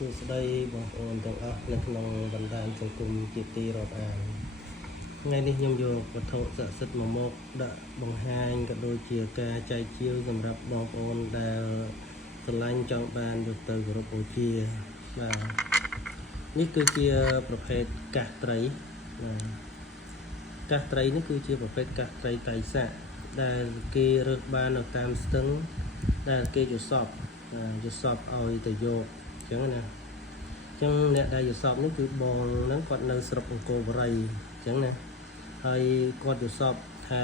សួស្តីបងប្អូនទាំងអស់នៅក្នុងបណ្ដាញសង្គមជាទីរាប់អានថ្ងៃនេះខ្ញុំយកវត្ថុស័ក្តិសិទ្ធិមកដាក់បង្ហាញក៏ដូចជាការចែកជាវសម្រាប់បងប្អូនដែលស្រឡាញ់ចង់បានយកទៅគោរពបូជាបាទនេះគឺជាប្រភេទកាសត្រីកាសត្រីនេះគឺជាប្រភេទកាសត្រីតៃសាក់ដែលគេរើសបាននៅតាមស្ទឹងដែលគេយល់សពឲ្យទៅយកអញ្ចឹងណាអញ្ចឹងអ្នកដែលយល់សពនេះគឺបងហ្នឹងគាត់នៅស្រុកអង្គរបូរីអញ្ចឹងណាហើយគាត់យល់សពថា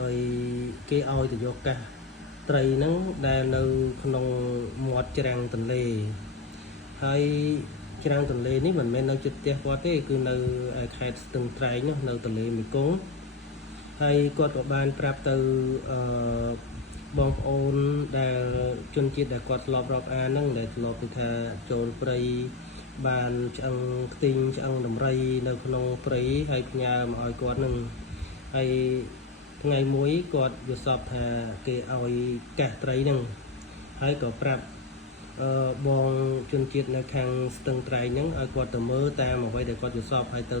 ឲ្យគេឲ្យទៅយកកាសត្រីហ្នឹងដែលនៅក្នុងមាត់ច្រាំងទន្លេហើយច្រាំងទន្លេនេះមិនមែននៅជិតផ្ទះគាត់ទេគឺនៅខេត្តស្ទឹងត្រែងនោះនៅទន្លេមេគង្គហើយគាត់ក៏បានប្រាប់ទៅបងប្អូនដែលជនជាតិដែលគាត់ធ្លាប់រាប់អានហ្នឹងដែលធ្លាប់ថាចូលព្រៃបានឆ្អឹងខ្ទីងឆ្អឹងដំរីនៅក្នុងព្រៃហើយផ្ញើមកឲ្យគាត់ហ្នឹងហើយថ្ងៃមួយគាត់យល់សពថាគេឲ្យកាសត្រីហ្នឹងហើយក៏ប្រាប់បងជនជាតិនៅខាងស្ទឹងត្រែងហ្នឹងឲ្យគាត់ទៅមើលតាមអ្វីដែលគាត់យល់សពហើយទៅ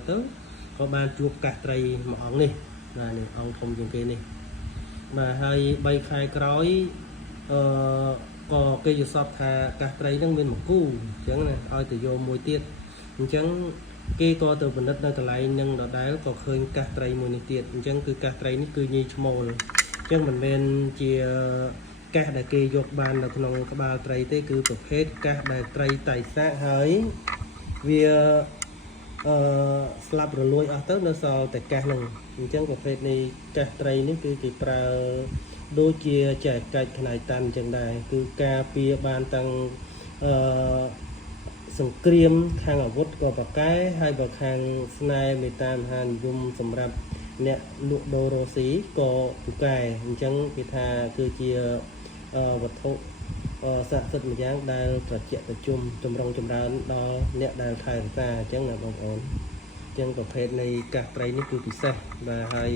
ក៏បានជួបកាសត្រីមួយអង្គនេះបាទនេះអង្គធំជាងគេនេះបាទហើយ3ខែក្រោយក៏គេយល់សពថាកាសត្រីហ្នឹងមានមួយគូអញ្ចឹងណាឲ្យទៅយកមួយទៀតអញ្ចឹងគេក៏ទៅពិនិត្យនៅកន្លែងហ្នឹងដដែលក៏ឃើញកាសត្រីមួយនេះទៀតអញ្ចឹងគឺកាសត្រីនេះគឺញីឈ្មោលអញ្ចឹងមិនមែនជាកាសដែលគេយកបាននៅក្នុងក្បាលត្រីទេគឺប្រភេទកាសដែលត្រីតៃសាក់ហើយវាស្លាប់រលួយអស់ទៅនៅសល់តែកាសហ្នឹងអញ្ចឹងប្រភេទនៃកាសត្រីនេះគឺគេប្រើដូចជាចែកកាច់ផ្នែកតាន់អញ្ចឹងដែរគឺការពារបានទាំងសង្គ្រាមខាងអាវុធក៏ប្រកែហើយបើខាងស្នេហ៍មេត្តាមហានិយមសម្រាប់អ្នកលក់ដូររ៉ូស៊ីក៏ពូកែអញ្ចឹងគេថាគឺជាវត្ថុស័ក្តិសិទ្ធិមួយយ៉ាងដែលត្រជាក់ត្រជុំចម្រុងចម្រើនដល់អ្នកដែលថែរក្សាអញ្ចឹងណាបងប្អូនអញ្ចឹងប្រភេទនៃកាសត្រីនេះគឺពិសេសបាទហើយ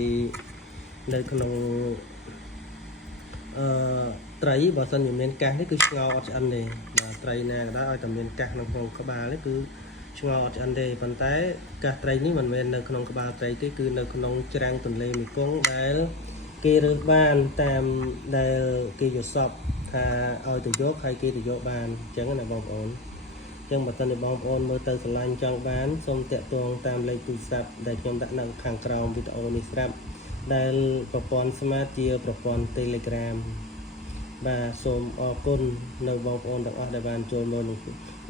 នៅក្នុងត្រីបើសិនជាមានកាសនេះគឺឆ្ងល់អត់ឆ្អិនទេបាទត្រីណាក៏ដោយឲ្យតែមានកាសនៅក្នុងក្បាលនេះគឺឆ្ងល់អត់ឆ្អិនទេប៉ុន្តែកាសត្រីនេះមិនមែននៅក្នុងក្បាលត្រីទេគឺនៅក្នុងច្រាំងទន្លេមេគង្គដែលគេរើសបានតាមដែលគេយល់សពថាឲ្យទៅយកហើយគេទៅយកបានអញ្ចឹងណាបងប្អូនអញ្ចឹងបើសិនជាបងប្អូនមើលទៅស្រឡាញ់ចង់បានសូមតាក់ទងតាមលេខទូរស័ព្ទដែលខ្ញុំដាក់នៅខាងក្រោមវីដេអូនេះស្រាប់ដែលប្រព័ន្ធ Smart ជាប្រព័ន្ធ Telegram បាទសូមអរគុណនៅបងប្អូនទាំងអស់ដែលបានចូលមើលក្នុង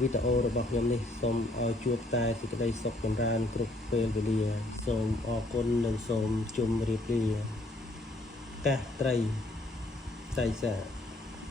វីដេអូរបស់ខ្ញុំនេះសូមឲ្យជួបតែសេចក្តីសុខចម្រើនគ្រប់ពេលវេលាសូមអរគុណនិងសូមជម្រាបលាកាសត្រីតៃសា